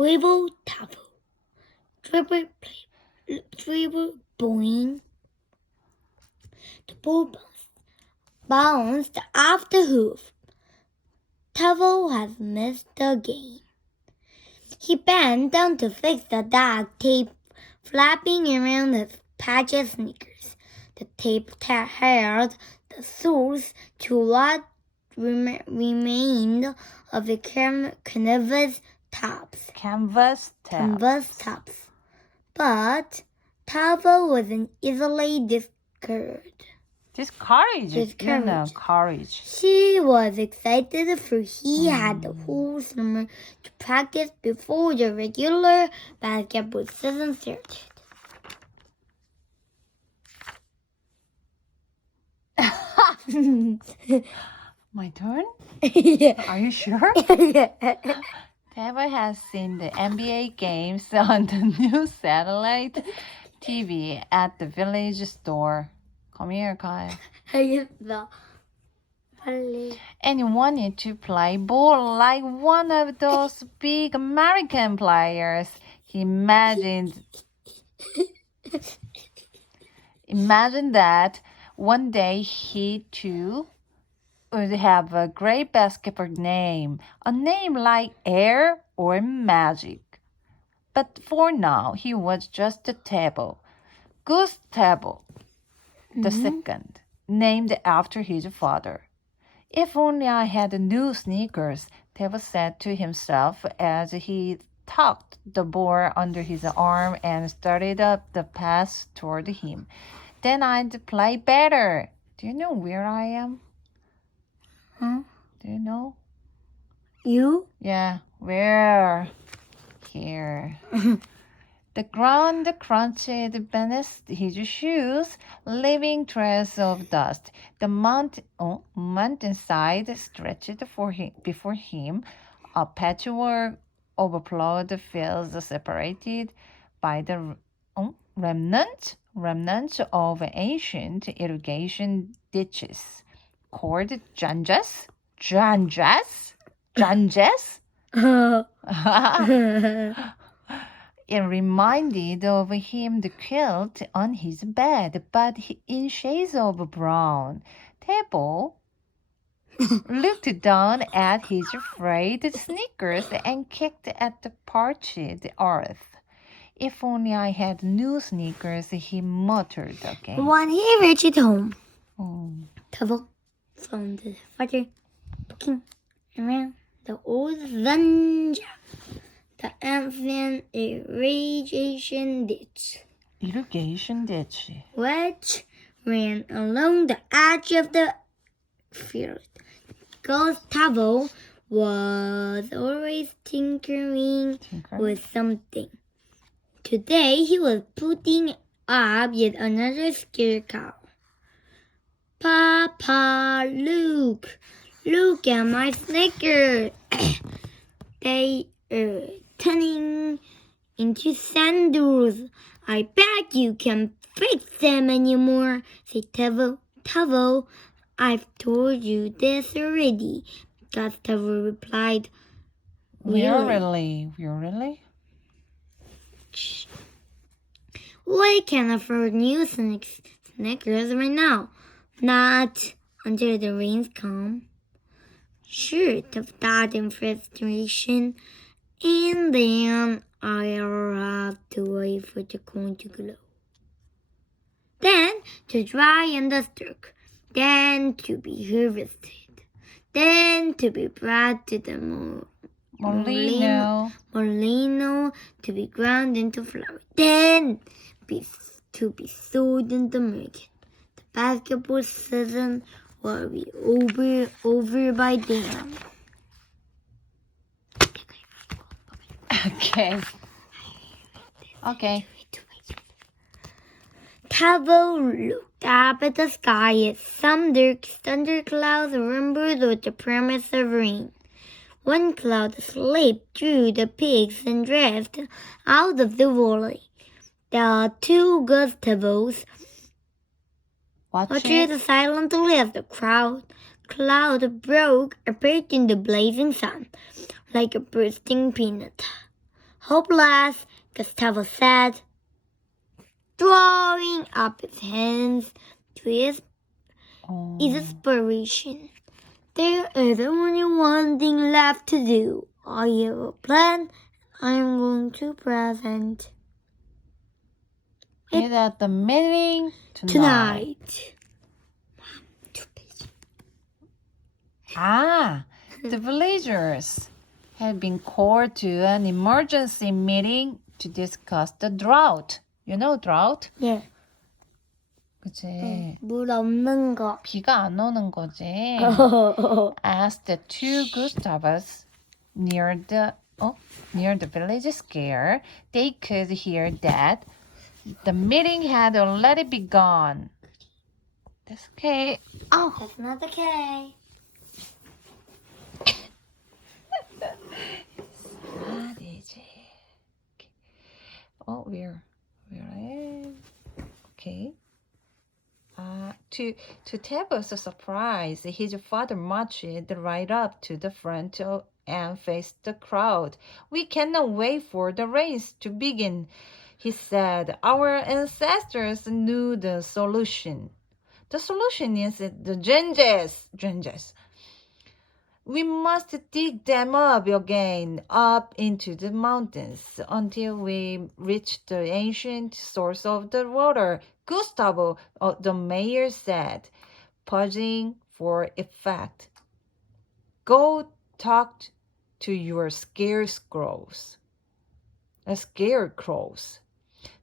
Dribble, Tavo. Dribble, boing. The ball bounced off the hoof. Tavo has missed the game. He bent down to fix the duct tape flapping around his patch of sneakers. The tape held the soles to what remained of the canvas tops. But Tavo wasn't easily discouraged. Courage. She was excited for he had the whole summer to practice before the regular basketball season started. My turn? Yeah. Are you sure? Tavo has seen the NBA games on the new satellite TV at the village store. Come here, Kyle. 알겠어. 빨리. And he wanted to play ball like one of those big American players. He imagined that one day he too would have a great basketball name, a name like Air or Magic. But for now, he was just a Tavo, Gustavo the second, named after his father. If only I had new sneakers, Tavo said to himself as he tucked the ball under his arm and started up the path toward him. Then I'd play better. Do you know where I am? Huh? Do you know? You? Yeah, where? Here. The ground crunched beneath his shoes, leaving trails of dust. The mountainside stretched before him, a patchwork of plowed fields separated by the remnants of ancient irrigation ditches called janjas. It reminded of him the quilt on his bed, but in shades of brown. Tavo looked down at his frayed sneakers and kicked at the parched earth. If only I had new sneakers, he muttered again. When he reached home, Oh. Tavo found his father looking around the old zanja, the ancient irrigation ditch, which ran along the edge of the field. Because Tavo was always tinkering with something. Today he was putting up yet another scarecrow. Papa, look at my sneakers. They are turning into sandals. I bet you can't fix them anymore, said Tavo. Tavo, I've told you this already. Tavo replied, Really? We can afford new sneakers right now. Not until the rains come. Sure, Tavo thought in frustration. And then I'll have to wait for the corn to grow. Then to dry and the stalk. Then to be harvested. Then to be brought to the molino to be ground into flour. Then to be sold in the market. The basketball season will be over by then. Okay. Tavo looked up at the sky as some dark thunderclouds rumbled with the promise of rain. One cloud slipped through the peaks and drifted out of the valley. The two Gustavos watched silently as the cloud broke apart in the blazing sun, like a bursting peanut. hopeless, Gustavo said, throwing up his hands to his inspiration. There is only one thing left to do. I have a plan. I'm going to present it at the meeting tonight. The villagers had been called to an emergency meeting to discuss the drought. You know drought? 예, 그치? 물 없는 거. 비가 안 오는 거지. As the two Gustavus near the village square, they could hear that the meeting had already begun. That's okay. Oh, That's not okay. 아니지. Oh, where I? Okay. To Tavo's surprise, his father marched right up to the front and faced the crowd. We cannot wait for the race to begin, he said. Our ancestors knew the solution. The solution is the drenges. We must dig them up again, up into the mountains, until we reach the ancient source of the water. Gustavo, the mayor said, pausing for effect. Go talk to your scarecrows.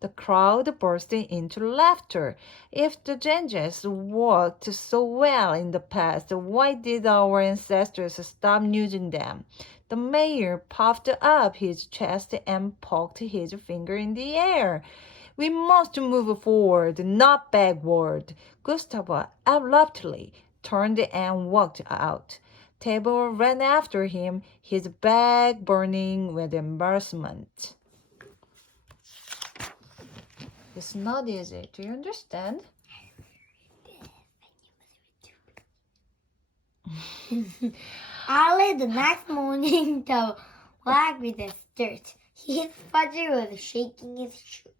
The crowd burst into laughter. If the Genghis worked so well in the past, why did our ancestors stop using them? The mayor puffed up his chest and poked his finger in the air. We must move forward, not backward. Gustavo abruptly turned and walked out. Tavo ran after him, his back burning with embarrassment. It's not easy. Do you understand? Early the next morning, the flag with the dirt. His father was shaking his shoulder.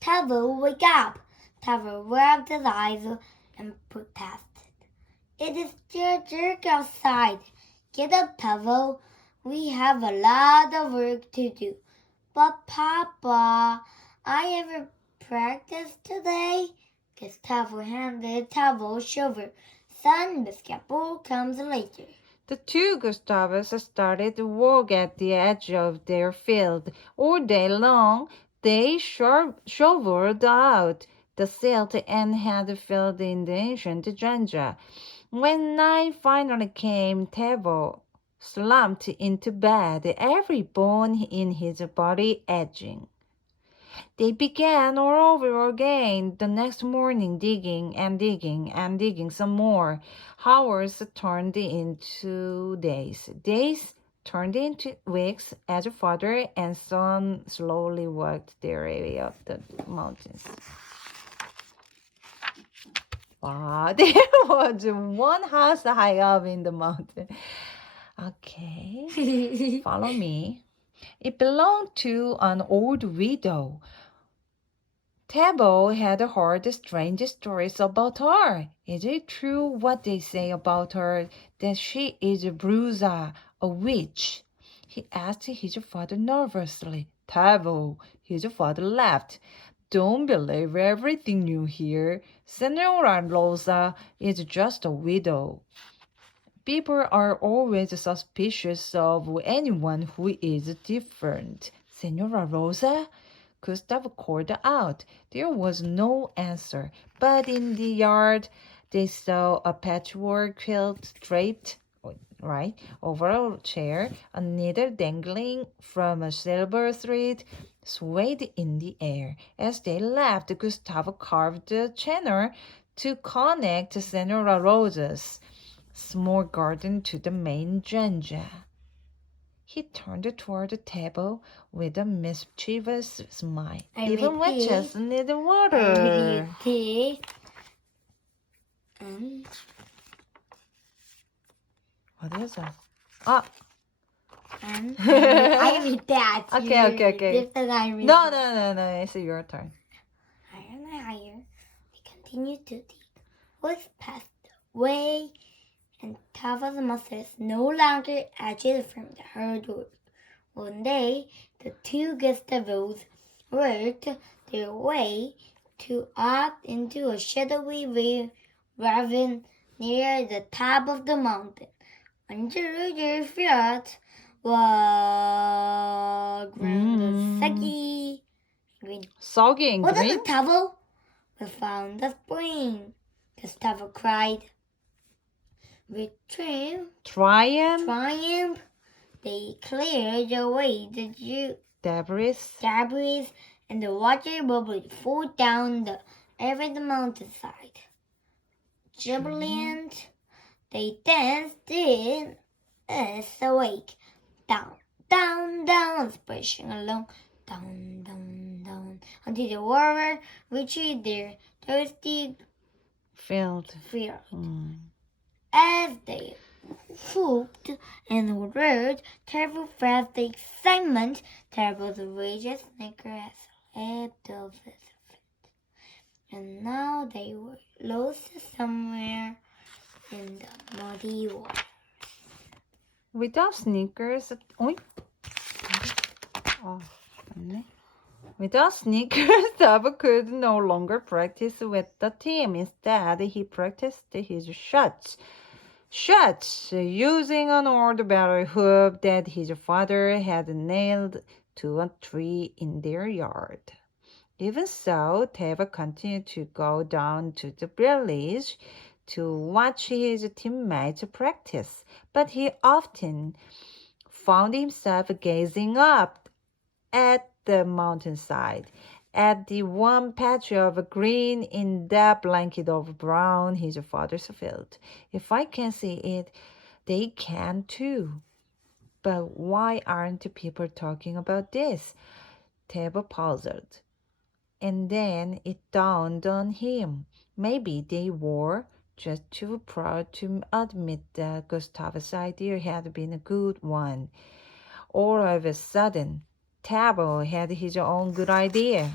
Tavo, wake up! Tavo rubbed his eyes and protested. It is still dark outside. Get up, Tavo. We have a lot of work to do. But Papa, I have practice today. Gustavo handed Tavo a shovel. Son, basketball comes later. The two Gustavus started to work at the edge of their field. All day long, they shoveled out the silt and had filled in the ancient drenja. When night finally came, Tavo slumped into bed, every bone in his body aching. They began all over again the next morning, digging and digging and digging some more. Hours turned into days. Days turned into weeks as father and son slowly walked their way up the mountains. Wow, there was one house high up in the mountain. Okay, follow me. It belonged to an old widow. Tavo had heard strange stories about her. Is it true what they say about her, that she is a bruiser, a witch? He asked his father nervously. Tavo, his father laughed. Don't believe everything you hear. Senora Rosa is just a widow. People are always suspicious of anyone who is different. Senora Rosa? Gustav called out. There was no answer, but in the yard they saw a patchwork quilt draped over a chair, a needle dangling from a silver thread swayed in the air. As they laughed, Gustav carved a channel to connect Senora Rosa's small garden to the main drenja. He turned toward the table with a mischievous smile. Even witches need water. 어디서? And I read that. Okay. This time I read No, that. no. It's your turn. Higher and higher, they continued to dig. Weeks passed away, and Tavo's muscles no longer agile from the hard work. One day, the two Gustavos worked their way up into a shadowy ravine near the top of the mountain. Under their feet was ground green. Soggy and What is green? it, Tavo? We found the spring, Gustavo cried. With triumph, they cleared away the debris, and the water bubbled forth down over the mountainside. Jubilant, they danced in us awake, down, splashing along, down, until the water reached their thirsty Field. As they whooped and roared, Tavo felt the excitement. Tavo's wages snicker slipped off his feet, and now they were lost somewhere in the muddy water. Without sneakers, Without sneakers, Tavo could no longer practice with the team. Instead, he practiced his shots, using an old battery hoop that his father had nailed to a tree in their yard. Even so, Tavo continued to go down to the village to watch his teammates practice, but he often found himself gazing up at the mountainside, at the one patch of green in that blanket of brown his father's field. If I can see it, they can too. But why aren't people talking about this? Tavo puzzled. And then it dawned on him. Maybe they were just too proud to admit that Gustav's idea had been a good one. All of a sudden, Tavo had his own good idea.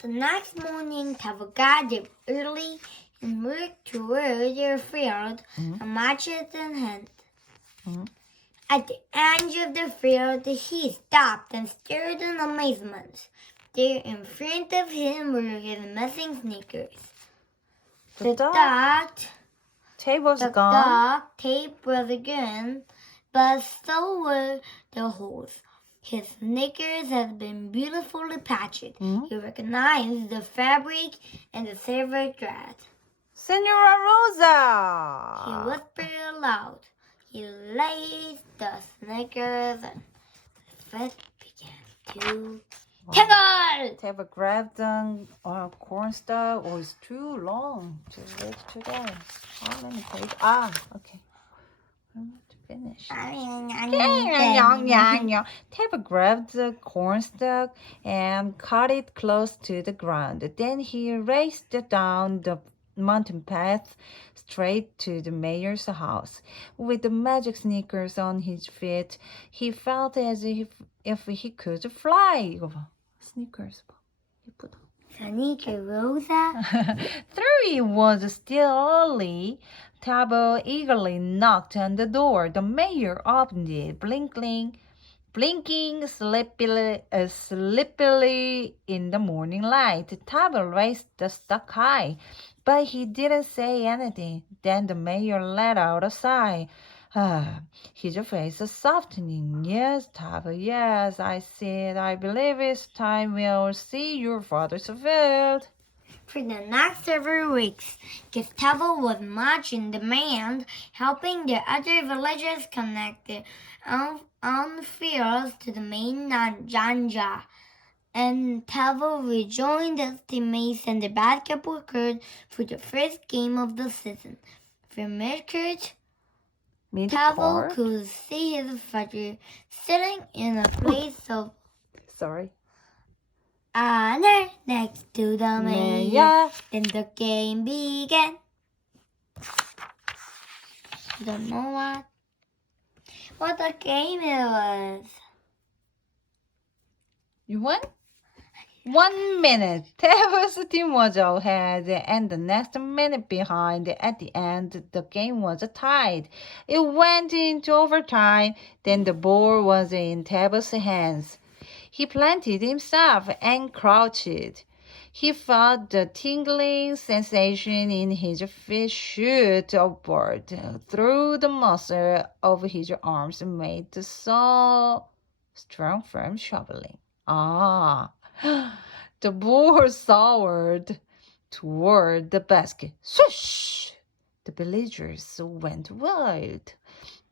The next morning, Tavo got up early and worked toward their field, a machete in hand. At the edge of the field, he stopped and stared in amazement. There in front of him were his missing sneakers. The duct tape was gone. Duct tape was gone, but so were the holes. His sneakers had been beautifully patched. He recognized the fabric and the silver thread. Senora Rosa! He whispered aloud. He laced the sneakers and the feet began to tingle. Tavo grabbed them cornstarch. Oh, it's too long to reach today. How many pages? Okay. To finish. Tavo grabbed the cornstalk and cut it close to the ground. Then he raced down the mountain path straight to the mayor's house. With the magic sneakers on his feet, he felt as if he could fly. 이거 봐. 스니커스 봐. 예쁘다. Sneaker Rosa. Though it was still early, Tavo eagerly knocked on the door. The mayor opened it, blinking sleepily in the morning light. Tavo raised the stock high, but he didn't say anything. Then the mayor let out a sigh. His face was softening. Yes, Tavo, yes, I said, I believe it's time we'll see your father's field. For the next several weeks, Gustavo was much in demand, helping the other villagers connect their own fields to the main Janja. And Tavo rejoined his teammates in the basketball court for the first game of the season. From midcourt, Tavo could see his father sitting in a place of honor next to the mayor. Then the game began. Don't know what. what a game it was. You won? 1 minute. Tavo's team was ahead, and the next minute behind. At the end, the game was tied. It went into overtime. Then the ball was in Tavo's hands. He planted himself and crouched. He felt the tingling sensation in his feet shoot upward through the muscle of his arms made so strong from shoveling. Ah, the ball soared toward the basket. Swoosh! The villagers went wild.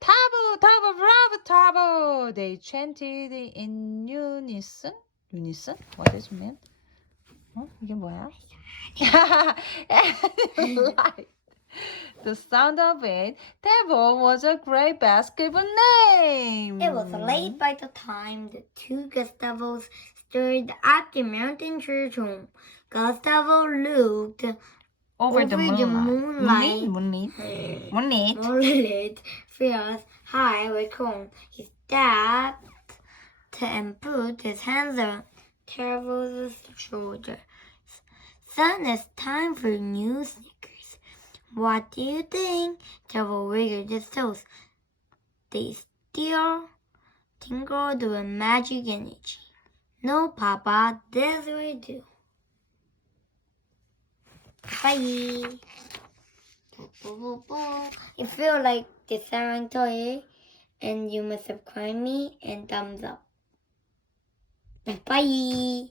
Tavo, Tavo, bravo, Tavo! They chanted in unison. Unison? What does it mean? 이게 뭐야? Like the sound of it, Tavo was a great basketball name. It was late by the time the two Gustavos stood at the mountain church home. Gustavo looked Over the moonlight. Moonlit. Feels high with corn. He stopped and put his hands on Tavo's shoulder. Son, it's time for new sneakers. What do you think? Tavo wiggled his toes. They still tingled with magic energy. No, Papa, this we do. Bye. If you like the Sarantoy, and you must subscribe me and thumbs up. Bye.